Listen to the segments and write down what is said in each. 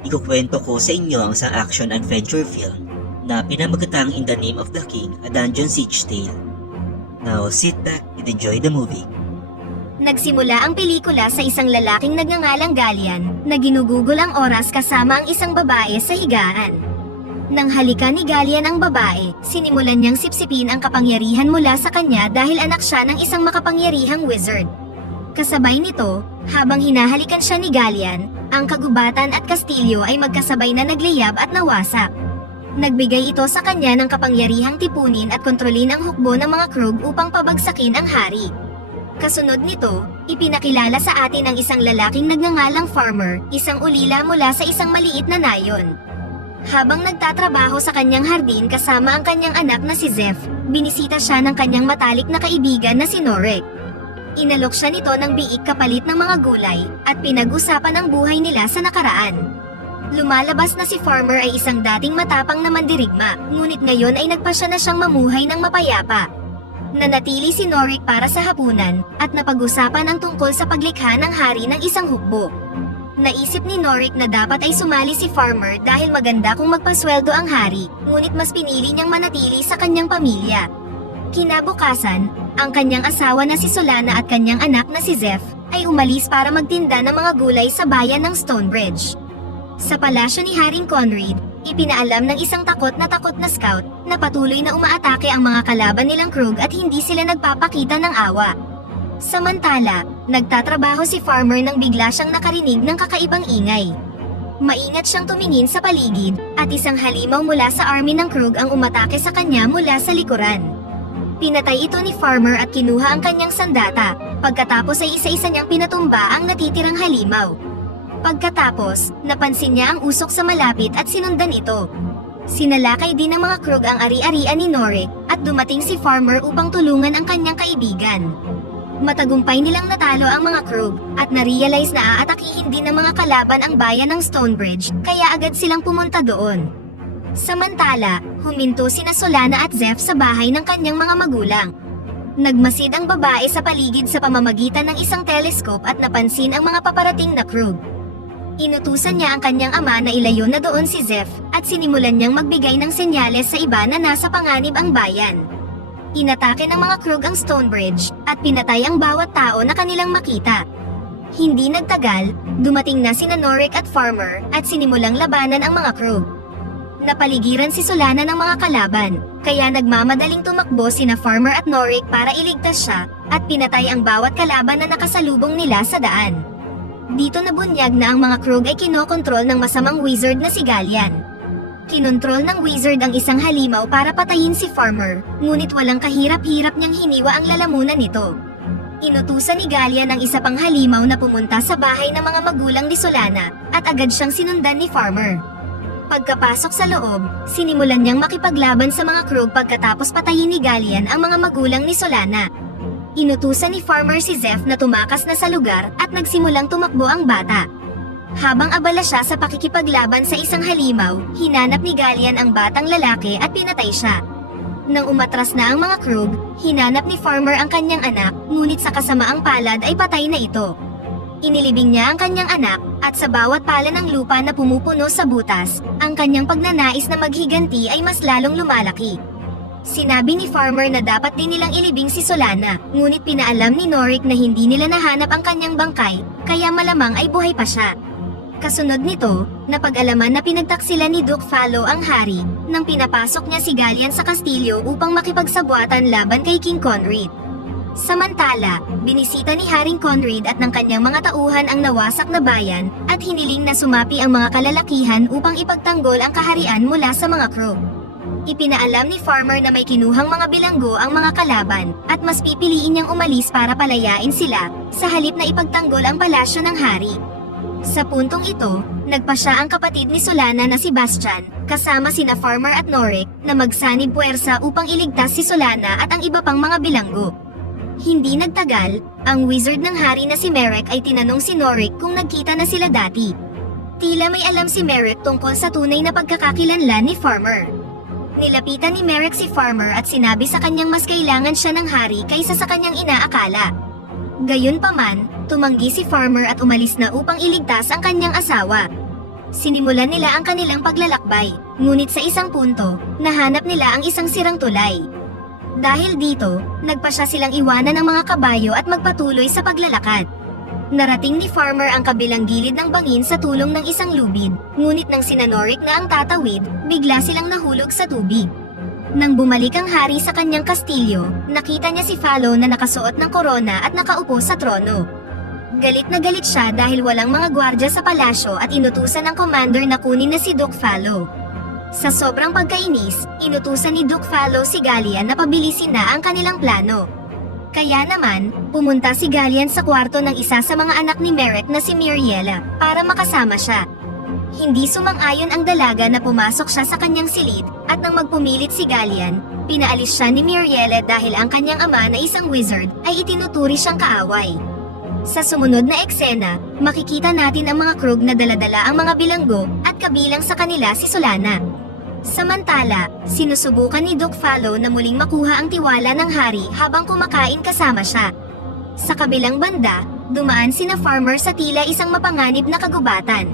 Ikukwento ko sa inyo ang isang action-adventure film na pinamagatang In the Name of the King, a Dungeon Siege Tale. Now sit back and enjoy the movie. Nagsimula ang pelikula sa isang lalaking nagngangalang Gallian na ginugugol ang oras kasama ang isang babae sa higaan. Nang halikan ni Gallian ang babae, sinimulan niyang sipsipin ang kapangyarihan mula sa kanya dahil anak siya ng isang makapangyarihang wizard. Kasabay nito, habang hinahalikan siya ni Gallian, ang kagubatan at kastilyo ay magkasabay na nagliyab at nawasak. Nagbigay ito sa kanya ng kapangyarihang tipunin at kontrolin ang hukbo ng mga krug upang pabagsakin ang hari. Kasunod nito, ipinakilala sa atin ang isang lalaking nagngangalang Farmer, isang ulila mula sa isang maliit na nayon. Habang nagtatrabaho sa kanyang hardin kasama ang kanyang anak na si Zeph, binisita siya ng kanyang matalik na kaibigan na si Norek. Inalok siya nito ng biik kapalit ng mga gulay, at pinag-usapan ang buhay nila sa nakaraan. Lumalabas na si Farmer ay isang dating matapang na mandirigma, ngunit ngayon ay nagpasya na siyang mamuhay ng mapayapa. Nanatili si Norek para sa hapunan, at napag-usapan ang tungkol sa paglikha ng hari ng isang hukbo. Naisip ni Norek na dapat ay sumali si Farmer dahil maganda kung magpasweldo ang hari, ngunit mas pinili niyang manatili sa kanyang pamilya. Kinabukasan, ang kanyang asawa na si Solana at kanyang anak na si Zeph ay umalis para magtinda ng mga gulay sa bayan ng Stonebridge. Sa palasyo ni Haring Conrad, ipinaalam ng isang takot na scout na patuloy na umaatake ang mga kalaban nilang krug at hindi sila nagpapakita ng awa. Samantala, nagtatrabaho si Farmer nang bigla siyang nakarinig ng kakaibang ingay. Maingat siyang tumingin sa paligid, at isang halimaw mula sa army ng krug ang umatake sa kanya mula sa likuran. Pinatay ito ni Farmer at kinuha ang kanyang sandata, pagkatapos ay isa-isa niyang pinatumba ang natitirang halimaw. Pagkatapos, napansin niya ang usok sa malapit at sinundan ito. Sinalakay din ng mga krug ang ari-arian ni Norek, at dumating si Farmer upang tulungan ang kanyang kaibigan. Matagumpay nilang natalo ang mga krug, at na-realize na aatakihin din ng mga kalaban ang bayan ng Stonebridge, kaya agad silang pumunta doon. Samantala, huminto sina Solana at Zeph sa bahay ng kanyang mga magulang. Nagmasid ang babae sa paligid sa pamamagitan ng isang telescope at napansin ang mga paparating na krug. Inutusan niya ang kanyang ama na ilayo na doon si Zeph, at sinimulan niyang magbigay ng senyales sa iba na nasa panganib ang bayan. Inatake ng mga krug ang Stonebridge, at pinatay ang bawat tao na kanilang makita. Hindi nagtagal, dumating na sina Norek at Farmer, at sinimulang labanan ang mga krug. Napaligiran si Solana ng mga kalaban, kaya nagmamadaling tumakbo sina Farmer at Norek para iligtas siya, at pinatay ang bawat kalaban na nakasalubong nila sa daan. Dito nabunyag na ang mga krug ay kinokontrol ng masamang wizard na si Gallian. Kinontrol ng wizard ang isang halimaw para patayin si Farmer, ngunit walang kahirap-hirap niyang hiniwa ang lalamunan nito. Inutusan ni Gallian ang isa pang halimaw na pumunta sa bahay ng mga magulang ni Solana, at agad siyang sinundan ni Farmer. Pagkapasok sa loob, sinimulan niyang makipaglaban sa mga krug pagkatapos patayin ni Gallian ang mga magulang ni Solana. Inutusan ni Farmer si Zeph na tumakas na sa lugar at nagsimulang tumakbo ang bata. Habang abala siya sa pakikipaglaban sa isang halimaw, hinanap ni Gallian ang batang lalaki at pinatay siya. Nang umatras na ang mga krug, hinanap ni Farmer ang kanyang anak, ngunit sa kasamaang palad ay patay na ito. Inilibing niya ang kanyang anak, at sa bawat pala ng lupa na pumupuno sa butas, ang kanyang pagnanais na maghiganti ay mas lalong lumalaki. Sinabi ni Farmer na dapat din nilang ilibing si Solana, ngunit pinaalam ni Norek na hindi nila nahanap ang kanyang bangkay, kaya malamang ay buhay pa siya. Kasunod nito, napag-alaman na pinagtaksilan ni Duke Fallow ang hari, nang pinapasok niya si Gallian sa kastilyo upang makipagsabwatan laban kay King Conrad. Samantala, binisita ni Haring Conrad at ng kanyang mga tauhan ang nawasak na bayan, at hiniling na sumapi ang mga kalalakihan upang ipagtanggol ang kaharian mula sa mga krug. Ipinaalam ni Farmer na may kinuhang mga bilanggo ang mga kalaban, at mas pipiliin niyang umalis para palayain sila, sa halip na ipagtanggol ang palasyo ng hari. Sa puntong ito, nagpasya ang kapatid ni Solana na si Bastian, kasama sina Farmer at Norek, na magsanib puwersa upang iligtas si Solana at ang iba pang mga bilanggo. Hindi nagtagal, ang wizard ng hari na si Merek ay tinanong si Norek kung nagkita na sila dati. Tila may alam si Merek tungkol sa tunay na pagkakakilanlan ni Farmer. Nilapitan ni Merek si Farmer at sinabi sa kanyang mas kailangan siya ng hari kaysa sa kanyang inaakala. Gayunpaman, tumanggi si Farmer at umalis na upang iligtas ang kanyang asawa. Sinimulan nila ang kanilang paglalakbay, ngunit sa isang punto, nahanap nila ang isang sirang tulay. Dahil dito, nagpasya silang iwanan ang mga kabayo at magpatuloy sa paglalakad. Narating ni Farmer ang kabilang gilid ng bangin sa tulong ng isang lubid, ngunit nang sina Norik na ang tatawid, bigla silang nahulog sa tubig. Nang bumalik ang hari sa kanyang kastilyo, nakita niya si Falo na nakasuot ng korona at nakaupo sa trono. Galit na galit siya dahil walang mga gwardya sa palasyo at inutusan ng commander na kunin na si Duke Falo. Sa sobrang pagkainis, inutusan ni Duke Falo si Gallian na pabilisin na ang kanilang plano. Kaya naman, pumunta si Gallian sa kwarto ng isa sa mga anak ni Merek na si Miriela para makasama siya. Hindi sumang-ayon ang dalaga na pumasok siya sa kanyang silid at nang magpumilit si Gallian, pinaalis siya ni Miriela dahil ang kanyang ama na isang wizard ay itinuturi siyang kaaway. Sa sumunod na eksena, makikita natin ang mga krug na daladala ang mga bilanggo at kabilang sa kanila si Solana. Samantala, sinusubukan ni Duke Falo na muling makuha ang tiwala ng hari habang kumakain kasama siya. Sa kabilang banda, dumaan sina Farmer sa tila isang mapanganib na kagubatan.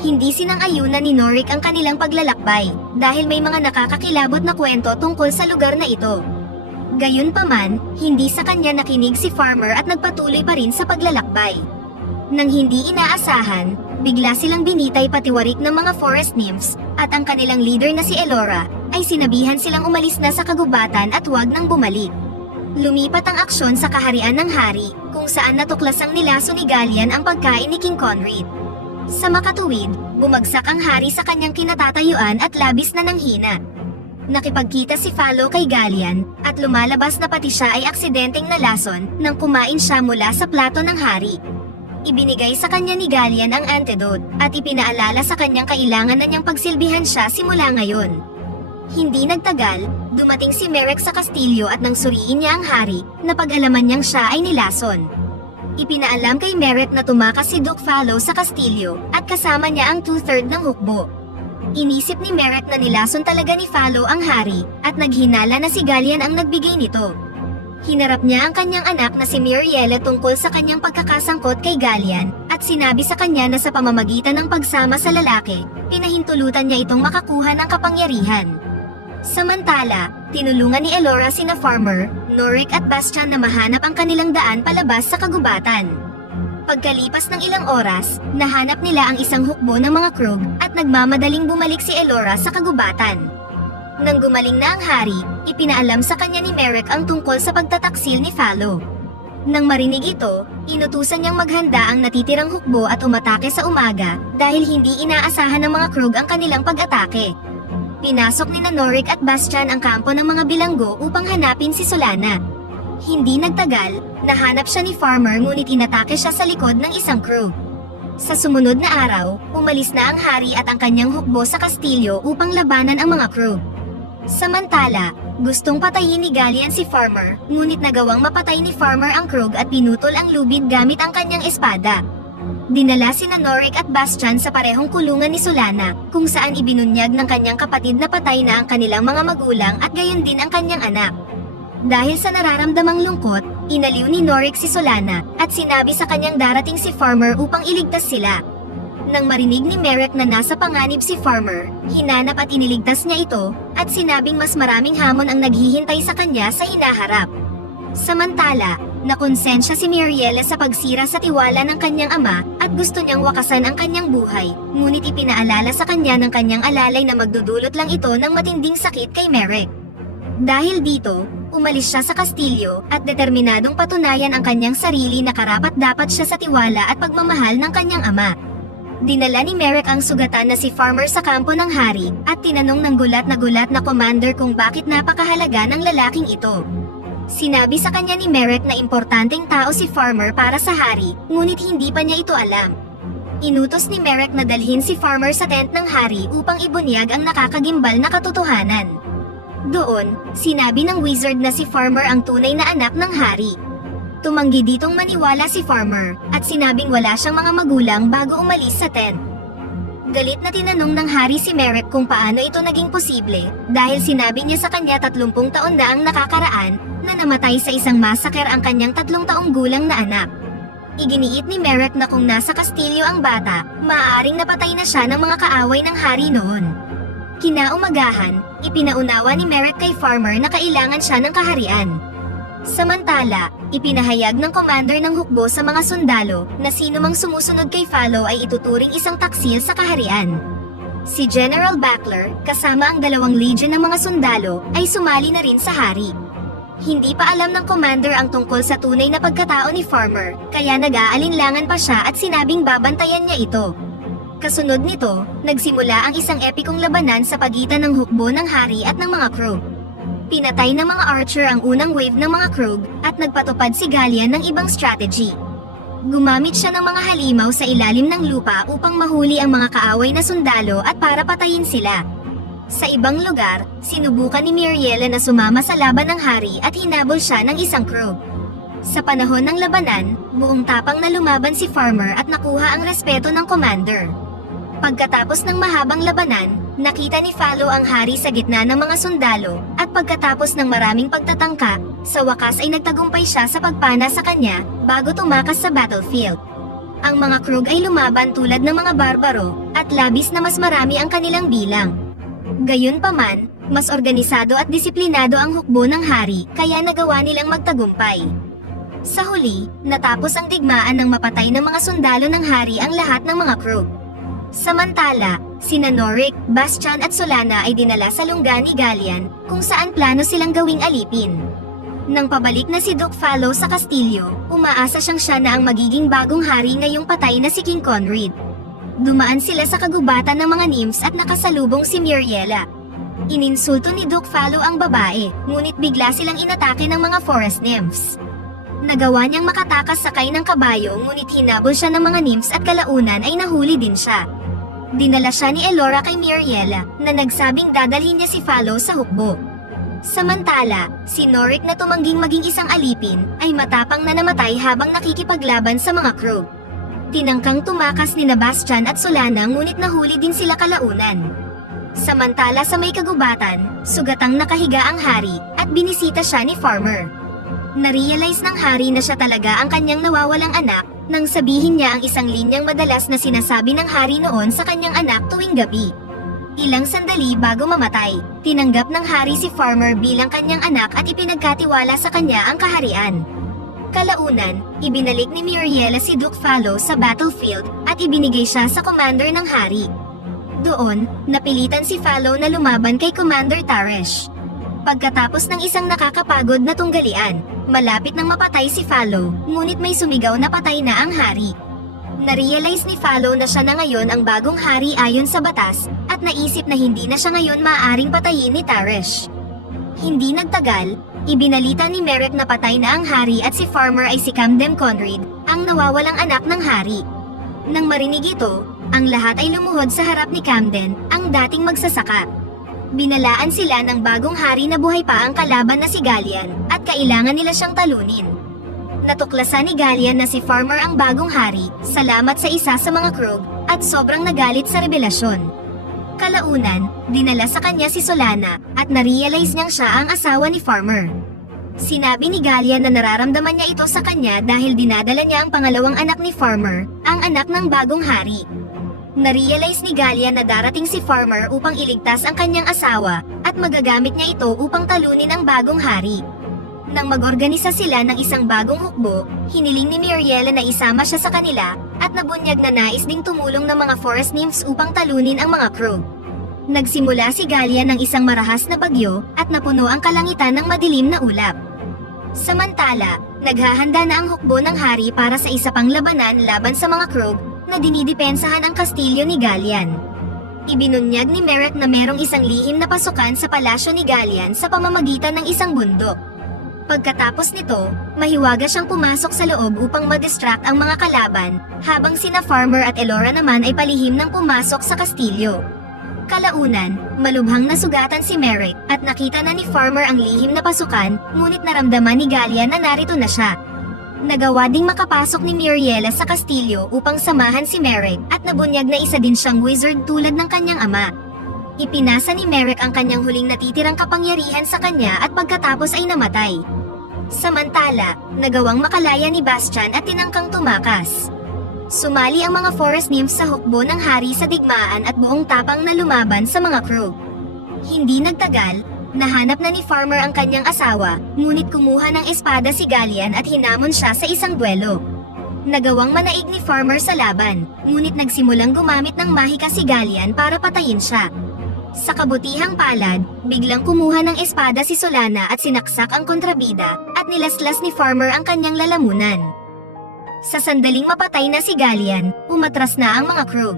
Hindi sinang-ayunan ni Norik ang kanilang paglalakbay dahil may mga nakakakilabot na kwento tungkol sa lugar na ito. Gayunpaman, hindi sa kanya nakinig si Farmer at nagpatuloy pa rin sa paglalakbay. Nang hindi inaasahan, bigla silang binitay patiwarik ng mga forest nymphs, at ang kanilang leader na si Elora, ay sinabihan silang umalis na sa kagubatan at huwag nang bumalik. Lumipat ang aksyon sa kaharian ng hari, kung saan natuklasang nilaso ni Gallian ang pagkain ni King Conrid. Sa makatuwid, bumagsak ang hari sa kanyang kinatatayuan at labis na nanghina. Nakipagkita si Falo kay Gallian, at lumalabas na pati siya ay aksidenteng nalason nang kumain siya mula sa plato ng hari. Ibinigay sa kanya ni Gallian ang antidote at ipinaalala sa kanyang kailangan na niyang pagsilbihan siya simula ngayon. Hindi nagtagal, dumating si Merek sa kastilyo at nang suriin niya ang hari, napag-alaman niyang siya ay nilason. Ipinaalam kay Merek na tumakas si Duke Falo sa kastilyo at kasama niya ang 2/3 ng hukbo. Inisip ni Merek na nilason talaga ni Falo ang hari at naghinala na si Gallian ang nagbigay nito. Hinarap niya ang kanyang anak na si Miriela tungkol sa kanyang pagkakasangkot kay Gallian, at sinabi sa kanya na sa pamamagitan ng pagsama sa lalaki, pinahintulutan niya itong makakuha ng kapangyarihan. Samantala, tinulungan ni Elora sina Farmer, Norik at Bastian na mahanap ang kanilang daan palabas sa kagubatan. Pagkalipas ng ilang oras, nahanap nila ang isang hukbo ng mga krug at nagmamadaling bumalik si Elora sa kagubatan. Nang gumaling na ang hari, ipinaalam sa kanya ni Merek ang tungkol sa pagtataksil ni Falo. Nang marinig ito, inutusan niyang maghanda ang natitirang hukbo at umatake sa umaga dahil hindi inaasahan ng mga krug ang kanilang pag-atake. Pinasok ni Norik at Bastian ang kampo ng mga bilanggo upang hanapin si Solana. Hindi nagtagal, nahanap siya ni Farmer ngunit inatake siya sa likod ng isang krug. Sa sumunod na araw, umalis na ang hari at ang kanyang hukbo sa kastilyo upang labanan ang mga krug. Samantala, gustong patayin ni Gallian si Farmer, ngunit nagawang mapatay ni Farmer ang krug at pinutol ang lubid gamit ang kanyang espada. Dinala sina Norik at Bastian sa parehong kulungan ni Solana, kung saan ibinunyag ng kanyang kapatid na patay na ang kanilang mga magulang at gayon din ang kanyang anak. Dahil sa nararamdamang lungkot, inaliw ni Norik si Solana, at sinabi sa kanyang darating si Farmer upang iligtas sila. Nang marinig ni Merek na nasa panganib si Farmer, hinanap at iniligtas niya ito, at sinabing mas maraming hamon ang naghihintay sa kanya sa hinaharap. Samantala, nakonsensya si Miriela sa pagsira sa tiwala ng kanyang ama, at gusto niyang wakasan ang kanyang buhay, ngunit ipinaalala sa kanya ng kanyang alalay na magdudulot lang ito ng matinding sakit kay Merek. Dahil dito, umalis siya sa kastilyo, at determinadong patunayan ang kanyang sarili na karapat-dapat siya sa tiwala at pagmamahal ng kanyang ama. Dinala ni Merek ang sugatan na si Farmer sa kampo ng hari, at tinanong ng gulat na commander kung bakit napakahalaga ng lalaking ito. Sinabi sa kanya ni Merek na importanteng tao si Farmer para sa hari, ngunit hindi pa niya ito alam. Inutos ni Merek na dalhin si Farmer sa tent ng hari upang ibunyag ang nakakagimbal na katotohanan. Doon, sinabi ng wizard na si Farmer ang tunay na anak ng hari. Tumanggi ditong maniwala si Farmer, at sinabing wala siyang mga magulang bago umalis sa tent. Galit na tinanong ng hari si Merek kung paano ito naging posible, dahil sinabi niya sa kanya 30 taon na ang nakakaraan, na namatay sa isang massacre ang kanyang 3 taong gulang na anak. Iginiit ni Merrick na kung nasa kastilyo ang bata, maaaring napatay na siya ng mga kaaway ng hari noon. Kinaumagahan, ipinaunawa ni Merrick kay Farmer na kailangan siya ng kaharian. Samantala, ipinahayag ng commander ng hukbo sa mga sundalo na sino mang sumusunod kay Fallow ay ituturing isang taksil sa kaharian. Si General Backler, kasama ang 2 legion ng mga sundalo, ay sumali na rin sa hari. Hindi pa alam ng commander ang tungkol sa tunay na pagkatao ni Farmer, kaya nag-aalinlangan pa siya at sinabing babantayan niya ito. Kasunod nito, nagsimula ang isang epikong labanan sa pagitan ng hukbo ng hari at ng mga crew. Pinatay ng mga archer ang unang wave ng mga crew at nagpatupad si Gallian ng ibang strategy. Gumamit siya ng mga halimaw sa ilalim ng lupa upang mahuli ang mga kaaway na sundalo at para patayin sila. Sa ibang lugar, sinubukan ni Miriela na sumama sa laban ng hari at hinabol siya ng isang crew. Sa panahon ng labanan, buong tapang na lumaban si Farmer at nakuha ang respeto ng commander. Pagkatapos ng mahabang labanan, nakita ni Fallow ang hari sa gitna ng mga sundalo, at pagkatapos ng maraming pagtatangka, sa wakas ay nagtagumpay siya sa pagpana sa kanya, bago tumakas sa battlefield. Ang mga krug ay lumaban tulad ng mga barbaro, at labis na mas marami ang kanilang bilang. Gayunpaman, mas organisado at disiplinado ang hukbo ng hari, kaya nagawa nilang magtagumpay. Sa huli, natapos ang digmaan ng mapatay ng mga sundalo ng hari ang lahat ng mga krug. Samantala, sina Norik, Bastian at Solana ay dinala sa lungga ni Gallian, kung saan plano silang gawing alipin. Nang pabalik na si Duke Fallow sa kastilyo, umaasa siya na ang magiging bagong hari ngayong patay na si King Conrid. Dumaan sila sa kagubatan ng mga nymphs at nakasalubong si Miriela. Ininsulto ni Duke Fallow ang babae, ngunit bigla silang inatake ng mga forest nymphs. Nagawa niyang makatakas sakay ng kabayo ngunit hinabol siya ng mga nymphs at kalaunan ay nahuli din siya. Dinala siya ni Elora kay Miriela, na nagsabing dadalhin niya si Fallow sa hukbo. Samantala, si Norik na tumangging maging isang alipin, ay matapang na namatay habang nakikipaglaban sa mga crew. Tinangkang tumakas ni Bastian at Solana ngunit nahuli din sila kalaunan. Samantala sa may kagubatan, sugatang nakahiga ang hari, at binisita siya ni Farmer. Narealize ng hari na siya talaga ang kanyang nawawalang anak, nang sabihin niya ang isang linyang madalas na sinasabi ng hari noon sa kanyang anak tuwing gabi. Ilang sandali bago mamatay, tinanggap ng hari si Farmer bilang kanyang anak at ipinagkatiwala sa kanya ang kaharian. Kalaunan, ibinalik ni Miriela si Duke Fallow sa battlefield at ibinigay siya sa commander ng hari. Doon, napilitan si Fallow na lumaban kay Commander Taresh. Pagkatapos ng isang nakakapagod na tunggalian, malapit nang mapatay si Fallow, ngunit may sumigaw na patay na ang hari. Narealize ni Fallow na siya na ngayon ang bagong hari ayon sa batas, at naisip na hindi na siya ngayon maaaring patayin ni Taresh. Hindi nagtagal, ibinalita ni Merrick na patay na ang hari at si Farmer ay si Camden Conrid, ang nawawalang anak ng hari. Nang marinig ito, ang lahat ay lumuhod sa harap ni Camden, ang dating magsasaka. Binalaan sila ng bagong hari na buhay pa ang kalaban na si Gallian, at kailangan nila siyang talunin. Natuklasan ni Gallian na si Farmer ang bagong hari, salamat sa isa sa mga krug, at sobrang nagalit sa rebelasyon. Kalaunan, dinala sa kanya si Solana, at narealize niyang siya ang asawa ni Farmer. Sinabi ni Gallian na nararamdaman niya ito sa kanya dahil dinadala niya ang pangalawang anak ni Farmer, ang anak ng bagong hari. Narealize ni Gallian na darating si Farmer upang iligtas ang kanyang asawa, at magagamit niya ito upang talunin ang bagong hari. Nang mag-organisa sila ng isang bagong hukbo, hiniling ni Miriela na isama siya sa kanila, at nabunyag na nais ding tumulong ng mga forest nymphs upang talunin ang mga crew. Nagsimula si Gallian ng isang marahas na bagyo, at napuno ang kalangitan ng madilim na ulap. Samantala, naghahanda na ang hukbo ng hari para sa isa pang labanan laban sa mga crew, na dinidepensahan ang kastilyo ni Gallian. Ibinunyag ni Merrick na merong isang lihim na pasukan sa palasyo ni Gallian sa pamamagitan ng isang bundok. Pagkatapos nito, mahiwaga siyang pumasok sa loob upang ma-distract ang mga kalaban, habang sina Farmer at Elora naman ay palihim ng pumasok sa kastilyo. Kalaunan, malubhang nasugatan si Merrick, at nakita na ni Farmer ang lihim na pasukan, ngunit naramdaman ni Gallian na narito na siya. Nagawa ding makapasok ni Miriela sa kastilyo upang samahan si Merrick, at nabunyag na isa din siyang wizard tulad ng kanyang ama. Ipinasa ni Merrick ang kanyang huling natitirang kapangyarihan sa kanya at pagkatapos ay namatay. Samantala, nagawang makalaya ni Bastian at tinangkang tumakas. Sumali ang mga forest nymphs sa hukbo ng hari sa digmaan at buong tapang na lumaban sa mga Krug. Hindi nagtagal, nahanap na ni Farmer ang kanyang asawa, ngunit kumuha ng espada si Gallian at hinamon siya sa isang duelo. Nagawang manaig ni Farmer sa laban, ngunit nagsimulang gumamit ng mahika si Gallian para patayin siya. Sa kabutihang palad, biglang kumuha ng espada si Solana at sinaksak ang kontrabida, at nilaslas ni Farmer ang kanyang lalamunan. Sa sandaling mapatay na si Gallian, umatras na ang mga Krug.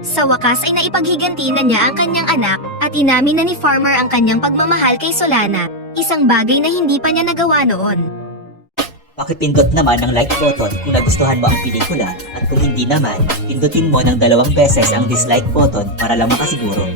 Sa wakas ay naipaghiganti na niya ang kanyang anak, at inamin na ni Farmer ang kanyang pagmamahal kay Solana, isang bagay na hindi pa niya nagawa noon. Pakipindot naman ng like button kung nagustuhan mo ang pelikula at kung hindi naman, pindutin mo ng 2 beses ang dislike button para lang makasiguro